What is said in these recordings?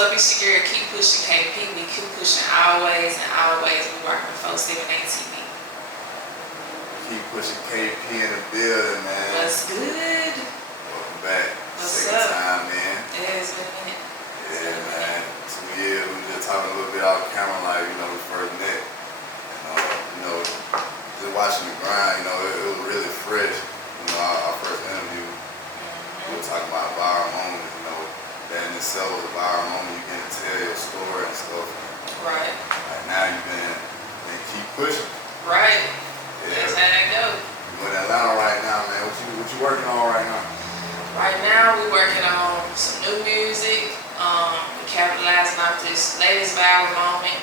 up? It's your girl KeepushinKP. We keep pushing always and always. We working with 478 TV. KeepushinKP in the building, man. What's good? Welcome back. What's Second up? time, man. Yeah, it's been a minute. Yeah, man. 2 years. We were just talking a little bit off camera, like, we first met. And, just watching the grind, it was really fresh. Our first interview, we were talking about a viral moment, that in itself was a viral moment. You get to tell your story and stuff. Right. Like now you've been keep pushing. Right. Yeah. That's how that go. You're in Atlanta right now, man. What you working on right now? Right now, we're working on some new music. We're capitalizing off this latest viral moment.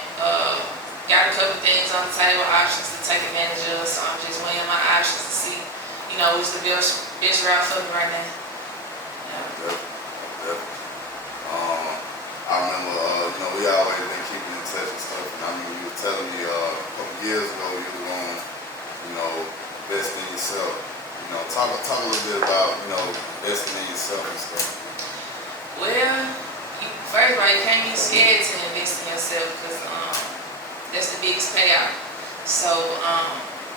Got a couple things on the table, options to take advantage of. So I'm just weighing my options to see, what's the best route for me right now. Definitely. I remember, we always been keeping in touch and stuff. And you were telling me a couple years ago you were going, invest in yourself. Talk a little bit about, investing in yourself and stuff. Well, first of all, you can't be scared to invest in yourself because that's the biggest payout. So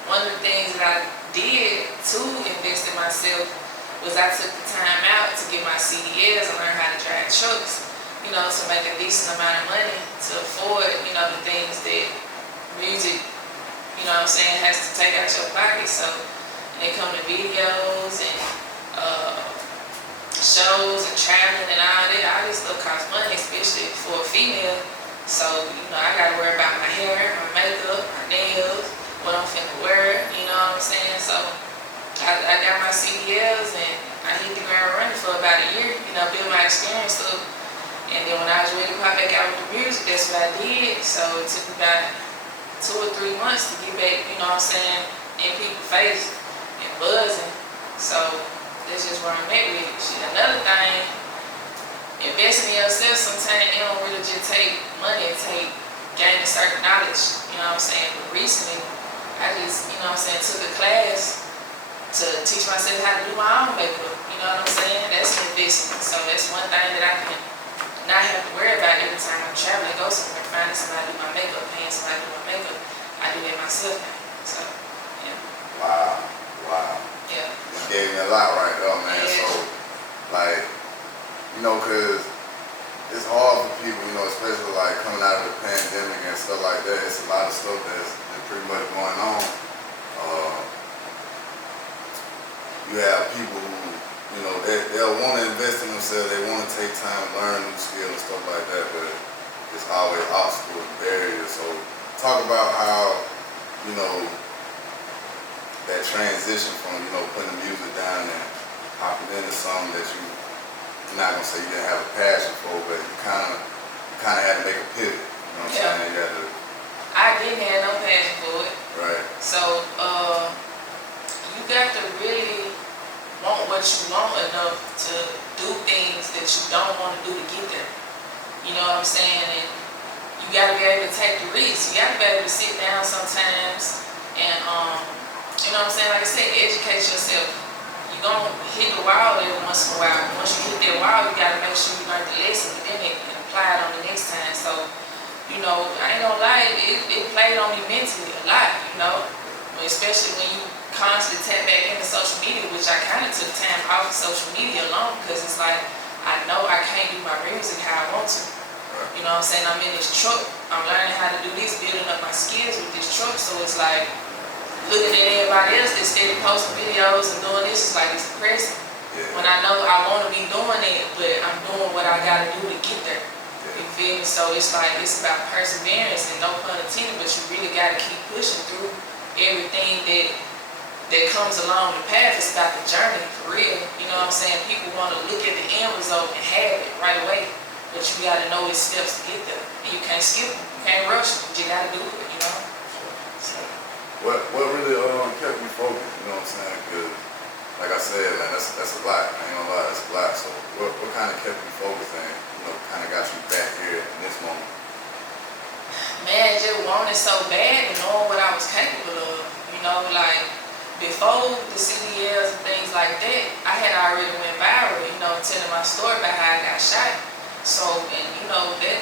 one of the things that I did to invest in myself was I took the time out to get my CDLs and learn how to drive trucks, to make a decent amount of money to afford, the things that music, has to take out your pocket. So when it comes to videos and shows and traveling and all that, all this stuff costs money, especially for a female. So, I gotta worry about my hair, my makeup, my nails, what I'm finna wear, So I got my CDLs and I hit the ground running for about a year, build my experience up. And then when I was ready to pop back out with the music, that's what I did. So it took me about 2 or 3 months to get back, in people's face and buzzing. So that's just where I'm at with it. Another thing, investing in yourself sometimes it don't really just take money, it take gaining certain knowledge, But recently, I just, took a class to teach myself how to do my own makeup, That's an investment. So that's one thing that I can not have to worry about every time I'm traveling, go somewhere, finding somebody to do my makeup, paying somebody to do my makeup. I do that myself now. So, yeah. Wow. Yeah. You gave me a lot right there, man. Yeah. So, cause it's hard for people, especially like coming out of the pandemic and stuff like that. It's a lot of stuff that's pretty much going on. You have people who, they'll want to invest in themselves, they want to take time to learn new skills and stuff like that, but it's always obstacles and barriers. So talk about how, that transition from, putting the music down and hopping into something that you're not going to say you didn't have a passion for, but you kind of had to make a pivot, You had to... I didn't have no passion for it. Right. So, you got to really want what you want enough to do things that you don't want to do to get there. You know what I'm saying? And you got to be able to take the risk. You got to be able to sit down sometimes and, Like I said, educate yourself. You're going to hit the wall every once in a while. Once you hit that wall, you got to make sure you learn the lesson, but then and apply it on the next time. So, I ain't gonna lie, it played on me mentally a lot, especially when you constantly tap back into social media, which I kind of took time off of social media alone because it's like, I know I can't do my music how I want to. I'm in this truck, I'm learning how to do this, building up my skills with this truck, so it's like, looking at everybody else that's steady posting videos and doing this, it's like, it's depressing. Yeah. When I know I want to be doing it, but I'm doing what I got to do to get there. You feel me? So it's like, it's about perseverance and no pun intended, but you really got to keep pushing through everything that comes along the path. It's about the journey, for real. People want to look at the end result and have it right away, but you got to know its steps to get there. And you can't skip them, you can't rush them, you got to do it, So. What really kept me focused, Because, like I said, man, that's a lot. I ain't gonna lie, that's a lot. So what kind of kept you focused and, kind of got you back here in this moment? Man, just wanting so bad and knowing what I was capable of. Before the CDLs and things like that, I had already went viral, telling my story about how I got shot. So, and you know, that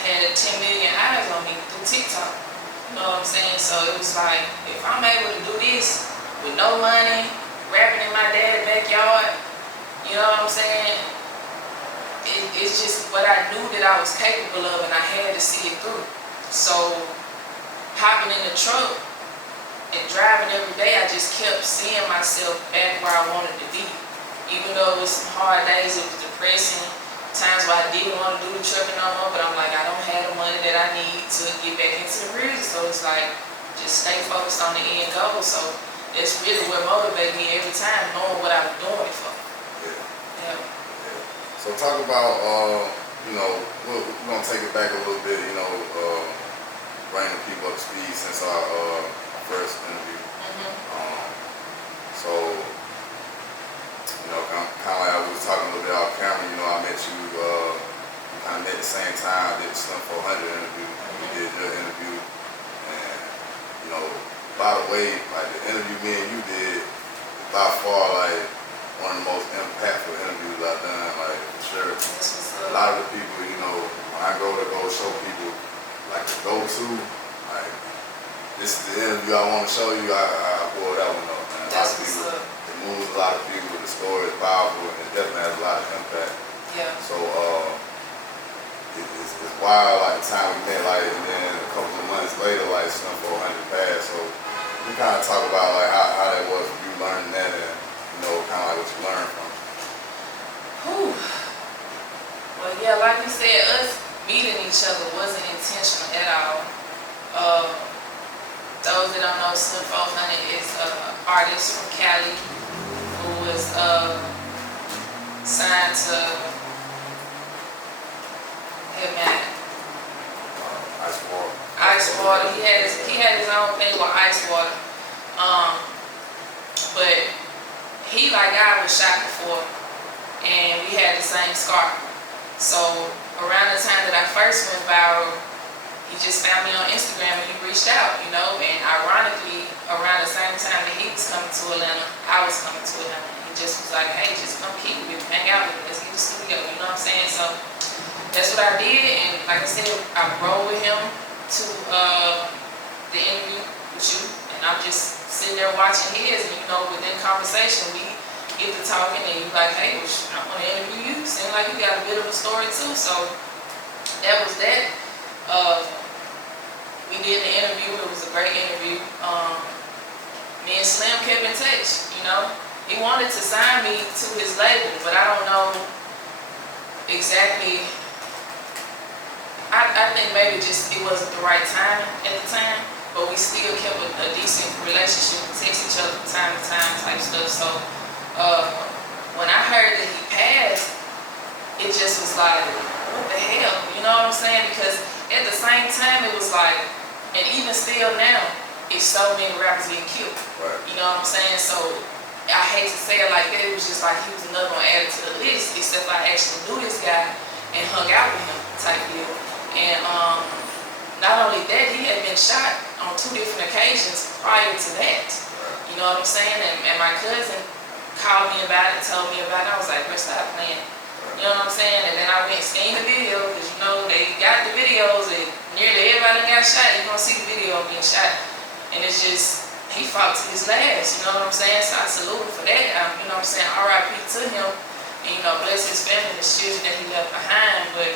had 10 million eyes on me through TikTok. You know what I'm saying? So it was like, if I'm able to do this with no money, rapping in my dad's backyard, you know what I'm saying? It's just what I knew that I was capable of, and I had to see it through. So hopping in the truck and driving every day, I just kept seeing myself back where I wanted to be. Even though it was some hard days, it was depressing, times where I didn't want to do the trucking no more, but I'm like, I don't have the money that I need to get back into the music. So it's like, just stay focused on the end goal. So that's really what motivated me every time, knowing what I was doing it for. Yeah. So talk about, you know, we're gonna take it back a little bit, you know, bring the people up to speed since our first interview. So, you know, kind of like I was talking a little bit off camera, you know, I met you, we kind of met at the same time, did the Slim 400 interview, and we did your interview, and, you know, by the way, like the interview me and you did, by far, like, one of the most impactful interviews I've done, like, for sure. A lot of the people, you know, when I go show people, like, the go-to, like, this is the interview I want to show you, I pull that one up, man. A lot of people, it moves a lot of people, the story is powerful, and it definitely has a lot of impact. Yeah. So, it's wild, like, the time we met, like, and then a couple of months later, like, Slim 400 passed, so we kind of talk about, like, how that was for you learning that, and, you know, kind of like what you learned from it. Whew. Well, yeah, like you said, us meeting each other wasn't intentional at all. Those that don't know, Slim 400 is an artist from Cali who was signed to Ice Water. He had his own thing with Ice Water. But he, like I, was shot before, and we had the same scar. So around the time that I first went viral, he just found me on Instagram and he reached out, you know, and ironically, around the same time that he was coming to Atlanta, I was coming to Atlanta. He just was like, hey, just come keep with me, hang out with me, let's get the studio, you know what I'm saying? So that's what I did, and like I said, I rode with him to the interview with you, and I'm just sitting there watching his, and you know, within conversation, we get to talking, and you're like, hey, I want to interview you, seems like you got a bit of a story too, so that was that. We did the interview, it was a great interview. Me and Slim kept in touch, you know. He wanted to sign me to his label, but I don't know exactly. I think maybe just it wasn't the right time at the time, but we still kept a decent relationship, text each other from time to time type stuff. So when I heard that he passed, it just was like, what the hell, you know what I'm saying? Because at the same time, it was like, and even still now, it's so many rappers getting killed. Right. You know what I'm saying? So I hate to say it like that. It was just like he was another one added to the list, except I actually knew this guy and hung out with him type deal. And not only that, he had been shot on 2 different occasions prior to that. Right. You know what I'm saying? And my cousin called me about it, told me about it. I was like, bro, stop playing. You know what I'm saying? And then I went and seen the video, because you know, they got the videos and nearly everybody got shot. You're going to see the video of being shot. And it's just, he fought to his last, you know what I'm saying? So I salute him for that. You know what I'm saying? RIP to him. And, you know, bless his family, the children that he left behind. But,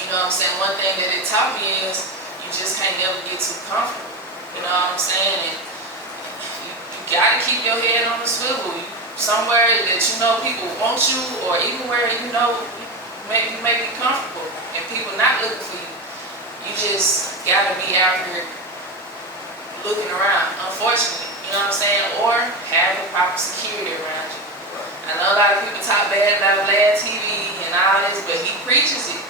you know what I'm saying? One thing that it taught me is you just can't never get too comfortable. You know what I'm saying? And you got to keep your head on the swivel. Somewhere that you know people want you, or even where you know you may be comfortable and people not looking for you. You just gotta be out here looking around, unfortunately, you know what I'm saying? Or have the proper security around you. I know a lot of people talk bad about Vlad TV and all this, but he preaches it.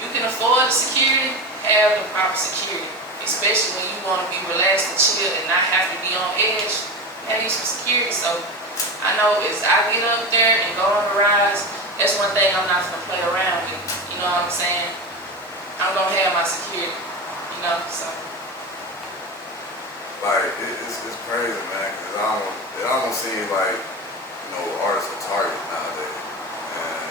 You can afford the security, have the proper security, especially when you want to be relaxed and chill and not have to be on edge. Have you some security. So I know as I get up there and go on the rise, that's one thing I'm not gonna play around with. You know what I'm saying? I'm gonna have my security. You know, so. Like it's crazy, man. Cause it almost seems like, you know, artists are targeted nowadays, and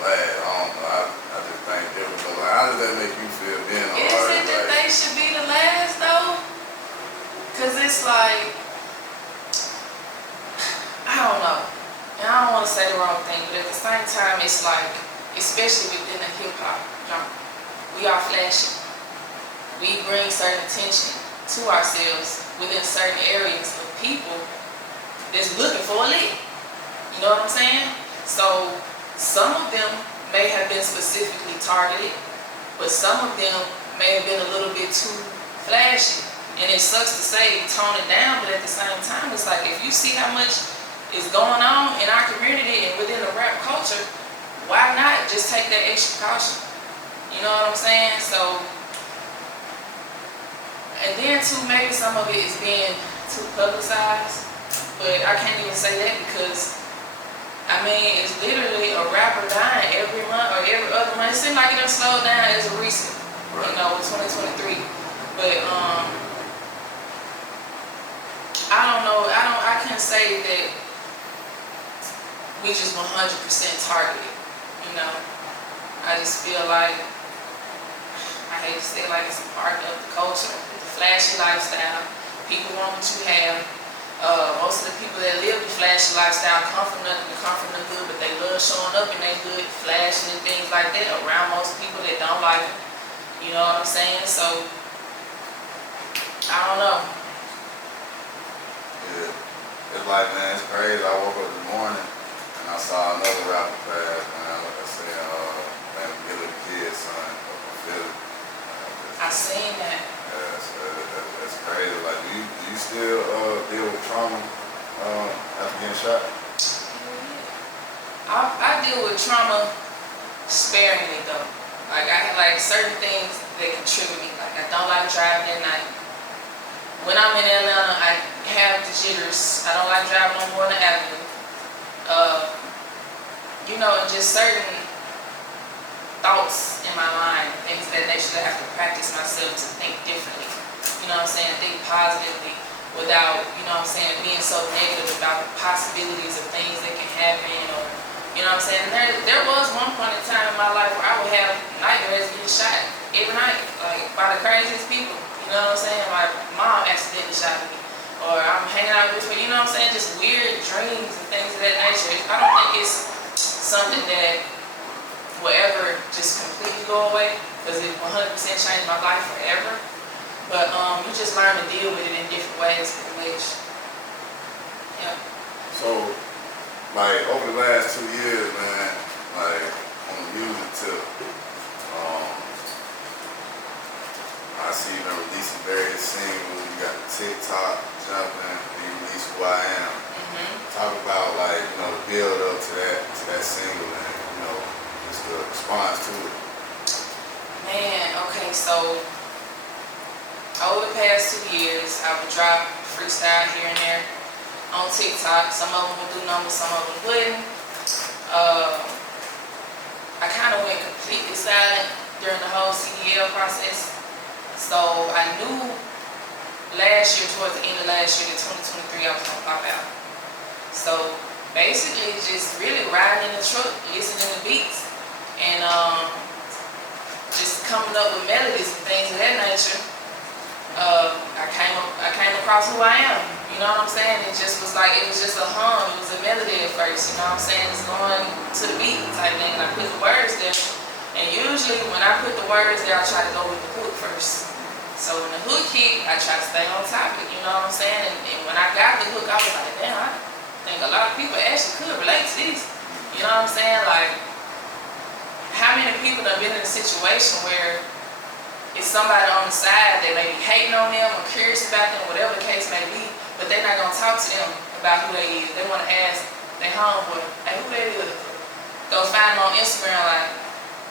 last. I don't know. I just think different. But like, how does that make you feel being an Is artist? it that they should be the last though? Cause it's like, I don't know. And I don't want to say the wrong thing, but at the same time, it's like, especially within the hip hop genre, we are flashy. We bring certain attention to ourselves within certain areas of people that's looking for a lick. You know what I'm saying? So some of them may have been specifically targeted, but some of them may have been a little bit too flashy. And it sucks to say tone it down, but at the same time, it's like if you see how much is going on in our community and within the rap culture, why not just take that extra caution? You know what I'm saying? So, and then too, maybe some of it is being too publicized, but I can't even say that because, I mean, it's literally a rapper dying every month or every other month. It seems like it done slowed down as of recent, you know, with 2023. But, I don't know, I can't say that we just 100% targeted, you know. I just feel like, I hate to say like it's a part of the culture, the flashy lifestyle. People want what you have. Most of the people that live the flashy lifestyle come from nothing to come from the good, but they love showing up in their hood, flashing and things like that around most people that don't like it. You know what I'm saying? So, I don't know. Yeah. It's like, man, it's crazy. I woke up this morning and I saw another rapper pass, man. Like I said, man, get a kid, son, up in Philly. I seen that. Yeah, that's crazy. Like, do you still deal with trauma after getting shot? I deal with trauma sparingly though. Like I have like certain things that can trigger me. Like I don't like driving at night. When I'm in Atlanta, I have the jitters. I don't like driving on Warner Avenue. You know, and just certain thoughts in my mind, things of that nature that I have to practice myself to think differently. You know what I'm saying? Think positively without, you know what I'm saying, being so negative about the possibilities of things that can happen or, you know what I'm saying? There was one point in time in my life where I would have nightmares of getting shot every night, like by the craziest people. You know what I'm saying? My mom accidentally shot me. Or I'm hanging out with her, you know what I'm saying? Just weird dreams and things of that nature. I don't think it's something that will ever just completely go away because it 100% changed my life forever. But you just learn to deal with it in different ways, which, yeah. So, like, over the last 2 years, man, like, on the music tip, I see you been releasing various singles. You got the TikTok jumping, and you release Who I Am. Talk about like, you know, the build up to that single and, you know, just the response to it. Man, okay, so over the past 2 years, I would drop freestyle here and there on TikTok. Some of them would do numbers, some of them wouldn't. I kind of went completely silent during the whole CDL process. So I knew last year, towards the end of last year, in 2023, I was gonna pop out. So basically, just really riding in the truck, listening to beats, and just coming up with melodies and things of that nature. I came across Who I Am. You know what I'm saying? It just was like, it was just a hum, it was a melody at first. You know what I'm saying? It's going to the beat type thing. And I put the words there. And usually when I put the words there, I try to go with the hook first. So when the hook hit, I try to stay on topic, you know what I'm saying? And when I got the hook, I was like, damn, I think a lot of people actually could relate to this. You know what I'm saying? Like, how many people have been in a situation where it's somebody on the side that may be hating on them or curious about them, whatever the case may be, but they're not going to talk to them about who they is. They want to ask their homeboy, hey, who they is? Go find them on Instagram like,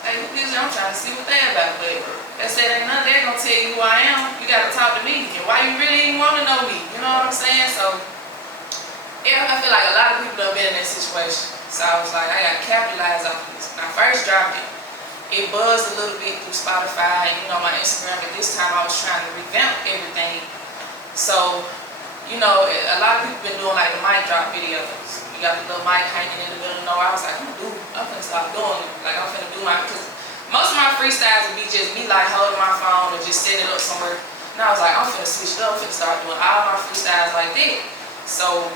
hey, who is it? I'm trying to see what they about, but they said ain't none, they're gonna tell you who I am. You gotta talk to me. And why you really even wanna know me? You know what I'm saying? So yeah, I feel like a lot of people have been in that situation. So I was like, I gotta capitalize off of this. When I first dropped it, it buzzed a little bit through Spotify and, you know, my Instagram. At this time I was trying to revamp everything. So, you know, a lot of people been doing like the mic drop videos. You got the little mic hanging in the middle of nowhere. I was like, I'm gonna do a I'm finna start doing it. Like, I'm finna do because most of my freestyles would be just me, like, holding my phone or just setting it up somewhere. And I was like, I'm finna switch it up. I'm finna start doing all my freestyles like that. So,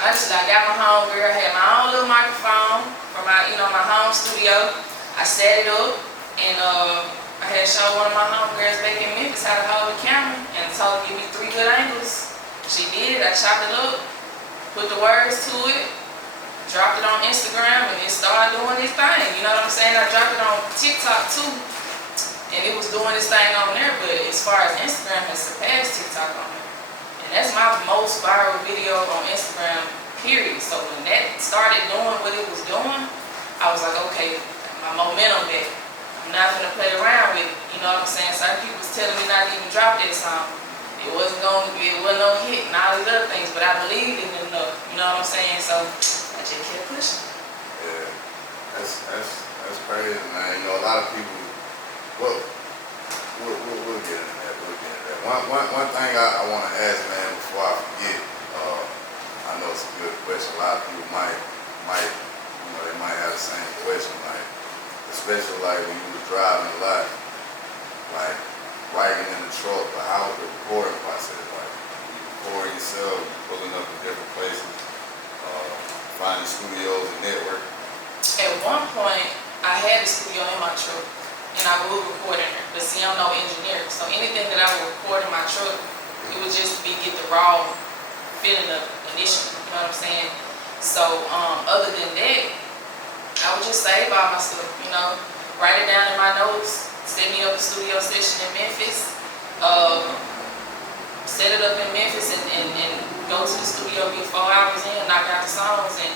I got my home girl, had my own little microphone for my, my home studio. I set it up, and I had showed one of my home girls back in Memphis how to hold the camera, and told her to give me 3 good angles. She did it. I chopped it up, put the words to it, dropped it on Instagram, and it started doing its thing. You know what I'm saying? I dropped it on TikTok too, and it was doing its thing on there. But as far as Instagram has surpassed TikTok on there, and that's my most viral video on Instagram, period. So when that started doing what it was doing, I was like, okay, my momentum back. I'm not gonna play around with it. You know what I'm saying? Some people was telling me not to even drop that song. It wasn't no hit and all these other things, but I believed in it enough. You know what I'm saying? So I just kept pushing. Yeah, that's crazy, man. You know, a lot of people. We'll get into that. We'll get into that. One thing I want to ask, man, before I forget. I know it's a good question. A lot of people might, they might have the same question, like, especially like when you were driving a lot, like writing in the truck, but how was the recording process? Like, you recording yourself, pulling up in different places, finding studios and network. At one point, I had a studio in my truck, and I would record in there. But see, I'm no engineer, so anything that I would record in my truck, it would just be get the raw feeling of initially. You know what I'm saying? So, other than that, I would just save all my stuff. Write it down in my notes. Set me up a studio session in Memphis. Set it up in Memphis and go to the studio, get 4 hours in, knock out the songs, and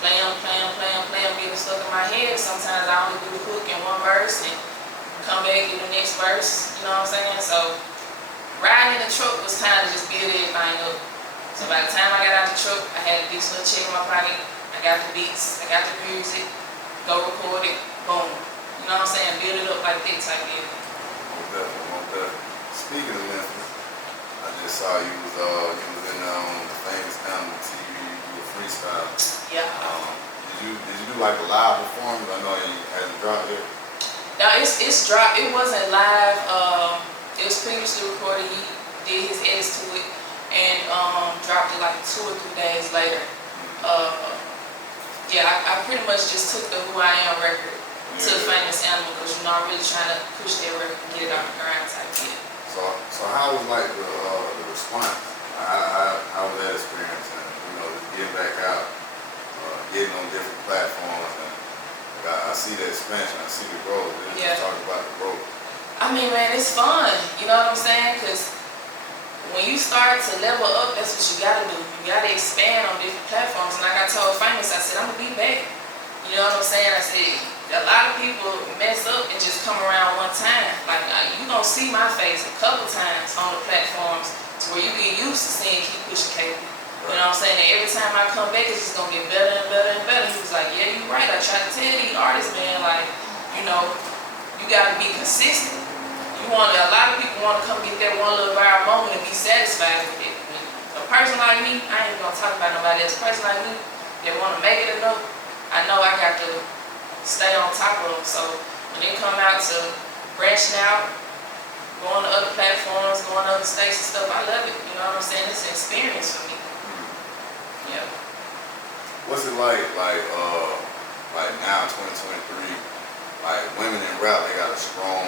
play them, get the stuff in my head. Sometimes I only do the hook in one verse and come back to the next verse. You know what I'm saying? So riding in the truck was time to just build everything up. So by the time I got out the truck, I had a decent little check in my pocket. I got the beats, I got the music, go record it, boom. You know what I'm saying? Build it up like that type of deal. Most definitely. Speaking of Memphis, I just saw you was in the famous Handeling TV. You do a freestyle. Yeah. Did you do like a live performance? I know you hadn't dropped it. No, it's dropped. It wasn't live. It was previously recorded. He did his edits to it and dropped it like 2 or 3 days later. I pretty much just took the Who I Am record to the famous Animal, because I'm really trying to push that record and get it off the ground type deal. So how was like the response? How was that experience? And just getting back out, getting on different platforms, and I see the expansion, I see the growth. Just talk about the growth. I mean, man, it's fun. You know what I'm saying? Because when you start to level up, that's what you gotta do. You gotta expand on different platforms. And like I told Famous, I said, I'm gonna be back. You know what I'm saying? I said, a lot of people mess up and just come around one time. Like, you gonna see my face a couple times on the platforms to where you get used to seeing KeepushinKP. You know what I'm saying? And every time I come back, it's just gonna get better and better and better. He was like, yeah, you're right. I tried to tell these artists, man, like, you gotta be consistent. A lot of people want to come get that one little viral moment and be satisfied with it. A person like me, I ain't gonna talk about nobody else. A person like me that want to make it enough, I know I got to stay on top of them. So when they come out to branching out, going to other platforms, going to other states and stuff, I love it. You know what I'm saying? It's an experience for me. Yeah. What's it like now, 2023? Like women in rap, they got a strong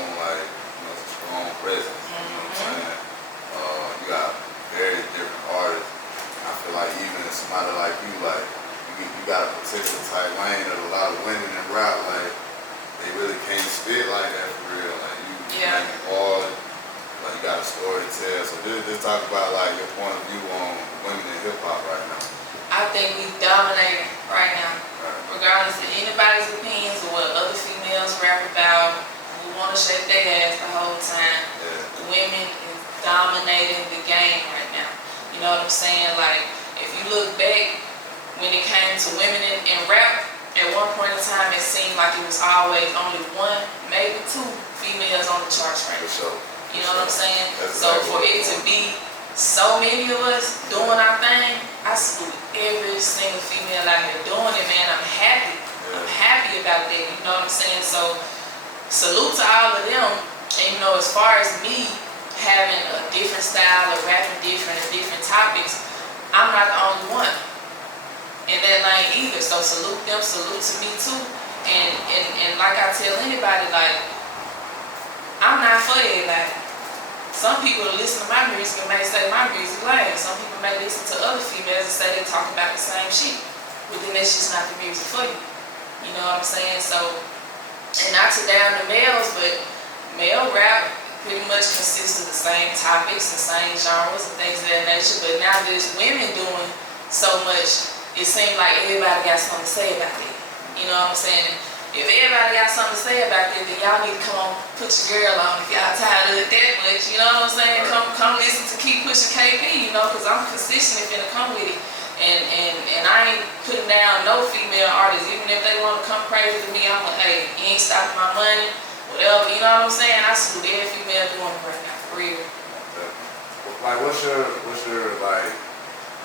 presence. You know what I'm saying? You got very different artists. I feel like even somebody like you, like you got a particular type lane that a lot of women in rap, like they really can't spit like that for real. Like you make it hard, like you got a story to tell. So just talk about like your point of view on women in hip hop right now. I think we dominate right now, regardless of anybody's opinions or what other females rap about. We want to shake their ass the whole time. Women is dominating the game right now. You know what I'm saying? Like, if you look back when it came to women in rap, at one point in time it seemed like it was always only 1, maybe 2 females on the charts right now. For sure. You know what I'm saying? So for it to be so many of us doing our thing, I salute every single female out here doing it, man. I'm happy. I'm happy about that, you know what I'm saying? So, salute to all of them. And you know, as far as me having a different style of rapping different and different topics, I'm not the only one in that lane either. So salute them, salute to me too. And like I tell anybody, like, I'm not for everybody. Some people that listen to my music and may say my music lame. Some people may listen to other females and say they talk about the same shit. But then that's just not the music for you. You know what I'm saying? So, and not to down the males, but male rap pretty much consists of the same topics, the same genres and things of that nature. But now that it's women doing so much, it seems like everybody got something to say about it. You know what I'm saying? If everybody got something to say about it, then y'all need to come on, put your girl on if y'all tired of it that much. You know what I'm saying? Come listen to KeepushinKP, you know, because I'm consistent and finna come with it. And I ain't putting down no female artists, even if they want to come crazy to me. I'm like, hey, you ain't stopping my money, whatever. You know what I'm saying? I salute every female doing it right now, for real. Like, what's your like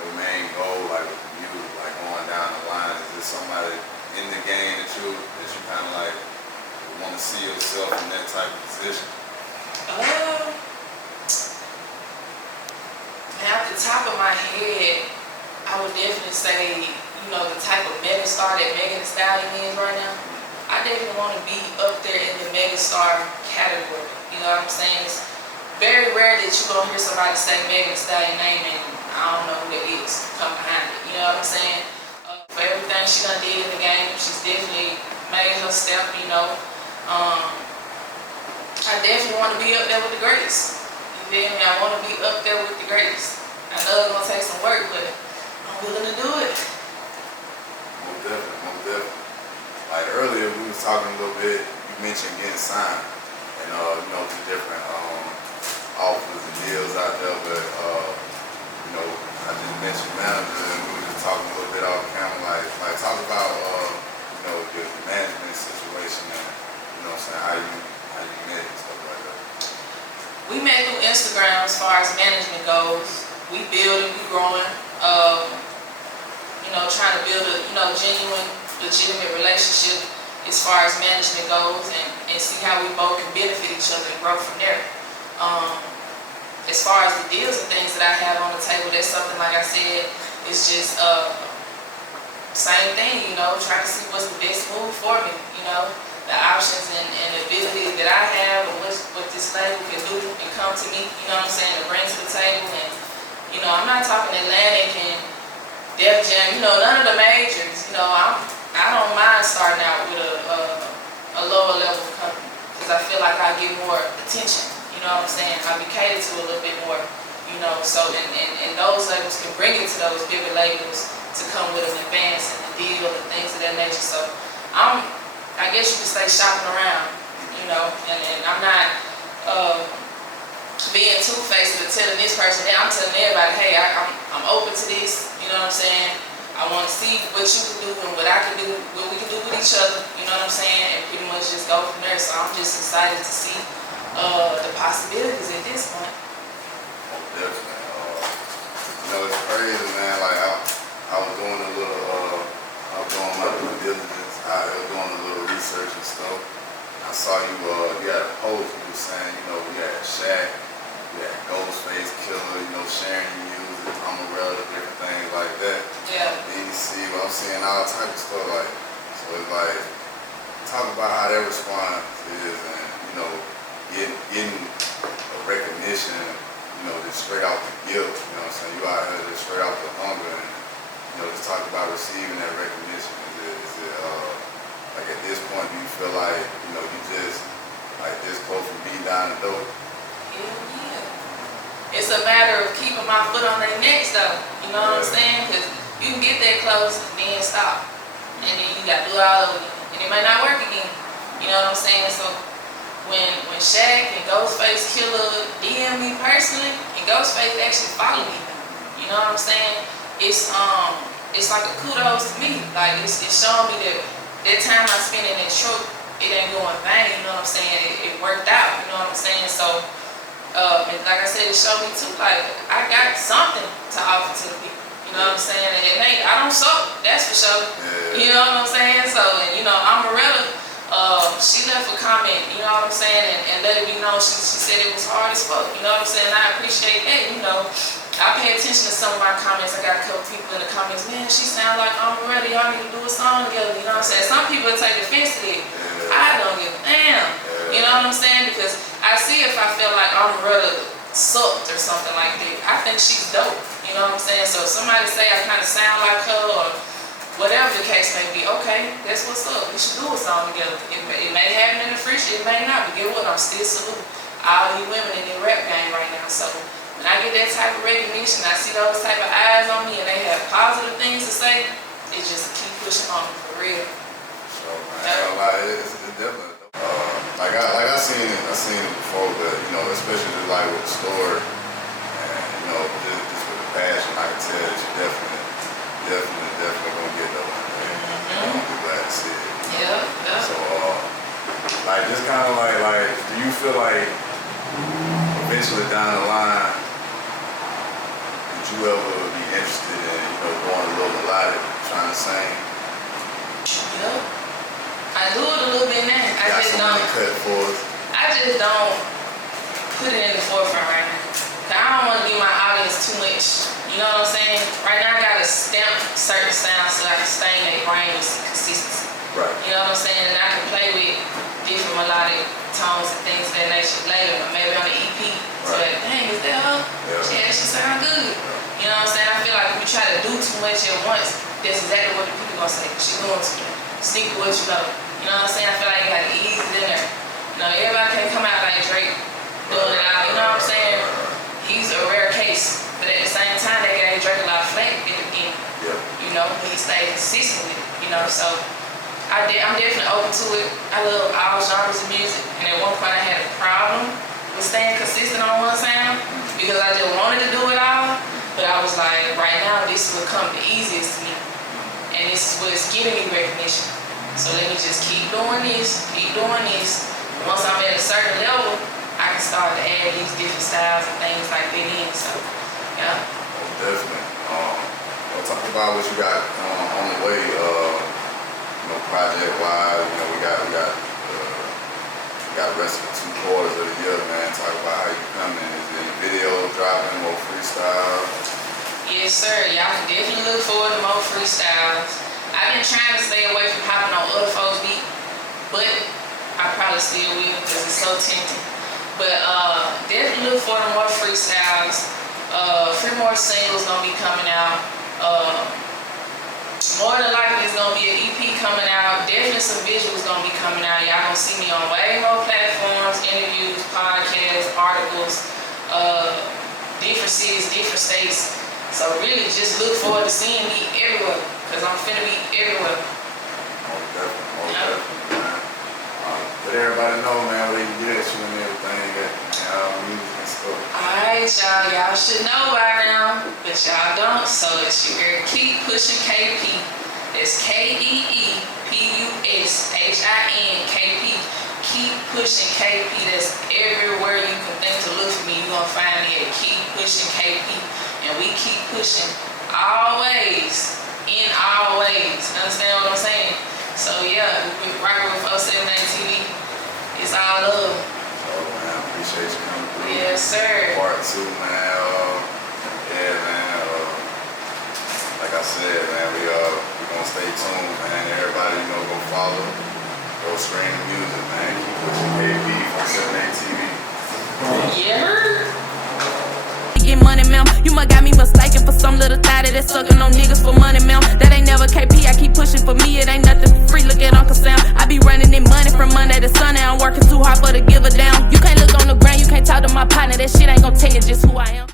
the main goal, like with you, like going down the line? Is there somebody in the game that you kind of like want to see yourself in that type of position? Off the top of my head, I would definitely say, you know, the type of megastar that Megan Thee Stallion is right now. I definitely want to be up there in the megastar category. You know what I'm saying? It's very rare that you're going to hear somebody say Megan Thee Stallion name and I don't know who that is come behind it. You know what I'm saying? For everything she done did in the game, she's definitely made her step, you know. I definitely want to be up there with the greats. You feel me? I want to be up there with the greats. I know it's going to take some work, but I'm willing to do it. Most definitely, most definitely. Like earlier, we was talking a little bit, you mentioned getting signed and, you know, the different offers and deals out there, but, you know, I just mentioned manager and we were just talking a little bit off camera, like talk about, you know, the management situation and, you know what I'm saying, how you met and stuff like that. We met through Instagram as far as management goes. We building, we growing, you know, trying to build a, you know, genuine, legitimate relationship as far as management goes and see how we both can benefit each other and grow from there. As far as the deals and things that I have on the table, that's something, like I said, it's just same thing, you know, trying to see what's the best move for me, you know, the options and the ability that I have and what this label can do and come to me, you know what I'm saying, to bring to the table. And, you know, I'm not talking Atlantic and Def Jam, you know, none of the majors, you know, I don't mind starting out with a lower level company because I feel like I get more attention. You know what I'm saying? I'll be catered to a little bit more, you know, so and those labels can bring it to those bigger labels to come with an advance and the deal and things of that nature. So I guess you could say shopping around, you know, and I'm not being two-faced or telling this person, I'm telling everybody, hey, I'm open to this, you know what I'm saying? I want to see what you can do and what I can do, what we can do with each other, you know what I'm saying? And pretty much just go from there. So I'm just excited to see the possibilities at this point. Definitely. You know, it's crazy, man. Like I was doing a little, I was doing my due diligence. I was doing a little research and stuff. I saw you had a post. You were saying, you know, we had Shaq, we had Ghostface Killer, you know, sharing your music, Umbrella, different things like that. Yeah. DC, but I'm seeing all types of stuff like. So it's like, talk about how that response is, and you know. Getting a recognition, you know, just straight out the guilt, you know what I'm saying? You out here just straight out the hunger and, you know, just talk about receiving that recognition. Is it like at this point, do you feel like, you know, you just, like this close from being down the door? Yeah. It's a matter of keeping my foot on their necks though, you know what I'm saying? Because you can get that close and then stop. And then you got to do it all over again. And it might not work again, you know what I'm saying? So, when Shaq and Ghostface Killer DM me personally, and Ghostface actually follow me, you know what I'm saying? It's like a kudos to me. Like it's showing me that time I spent in that truck, it ain't going vain, you know what I'm saying? It worked out, you know what I'm saying? So, and like I said, it showed me too, like I got something to offer to the people, you You know what I'm saying? And hey, I don't suck, that's for sure. Yeah. You know what I'm saying? So, and you know, Amarella, she left a comment, you know what I'm saying, and let it be known, she said it was hard as fuck, you know what I'm saying? I appreciate that, you know. I pay attention to some of my comments. I got a couple people in the comments, man, she sound like Amarella, y'all need to do a song together, you know what I'm saying? Some people take offense to it. I don't give a damn, you know what I'm saying? Because I see if I feel like Amarella sucked or something like that. I think she's dope, you know what I'm saying? So if somebody say I kind of sound like her or whatever the case may be, okay, that's what's up. We should do a song together. It may happen in the future, it may not, but get what? I'm still salute all you women in the rap game right now. So when I get that type of recognition, I see those type of eyes on me and they have positive things to say, it just keep pushing on me for real. So, man, it's definitely like I seen it before, but you know, especially just like with the story and you know, just with the passion, I can tell that you definitely gonna get that one. I'm glad to see it. Yeah. So like just kind of like, do you feel like eventually down the line, would you ever be interested in, you know, going a little melodic, trying to sing? Yep. I do it a little bit now. I just don't put it in the forefront right now. Cause I don't want to give my audience too much. You know what I'm saying? Right now I gotta stamp certain sounds so I can stain their brain with consistency. Right. You know what I'm saying? And I can play with different melodic tones and things of that nature later, or maybe on the EP. So like, dang, is that her? Yeah, she sound good. You know what I'm saying? I feel like if you try to do too much at once, that's exactly what the people gonna say. She doing too much. Stick to what you know. You know what I'm saying? I feel like you gotta ease it in there. You know, everybody can't come out like Drake doing it out. You know what I'm saying? He's a rare case. But at the same time, they gave Drake a lot of flack at the beginning. You know, he stayed consistent with it. You know, so I'm definitely open to it. I love all genres of music. And at one point I had a problem with staying consistent on one sound because I just wanted to do it all. But I was like, right now, this is what comes the easiest to me. And this is what's giving me recognition. So let me just keep doing this, Once I'm at a certain level, I can start to add these different styles and things like that in. So, yeah. Definitely. We'll talk about what you got on the way, you know, project-wise. You know, we got the rest of the 2 quarters of the year, man. Talk about how you coming. Is there any video dropping, more freestyle? Yes, sir. Y'all can definitely look forward to more freestyles. I've been trying to stay away from hopping on other folks' beat, but I probably still will because it's so tempting. But definitely look forward to more freestyles. 3 more singles gonna be coming out. More than likely it's gonna be an EP coming out. Definitely some visuals gonna be coming out. Y'all gonna see me on way more platforms, interviews, podcasts, articles, different cities, different states. So really just look forward to seeing me everywhere, because I'm finna be everywhere. Most definitely, man. Let everybody know, man, where they can get at you and everything, music and stuff. Alright, y'all should know by now, but y'all don't, so it's your girl KeepushinKP. It's KeepushinKP. KeepushinKP. That's everywhere you can think to look for me. You're gonna find me at KeepushinKP. And we keep pushing always, in all ways. Understand what I'm saying? So yeah, we're rocking with 478 TV. It's all love. So man, I appreciate you coming through. Yes, sir. Part 2, man. Yeah, man. Like I said, man, we gonna stay tuned, man. Everybody, you know, go follow, go stream the music, man. KeepushinKP, 478 TV. Yeah. Get money, ma'am. You must got me mistaken for some little thotty that's sucking on niggas for money, ma'am. That ain't never KP. I keep pushing for me. It ain't nothing for free. Look at Uncle Sam. I be running in money from Monday to Sunday. I'm working too hard for to give a damn. You can't look on the ground. You can't talk to my partner. That shit ain't gonna tell you just who I am.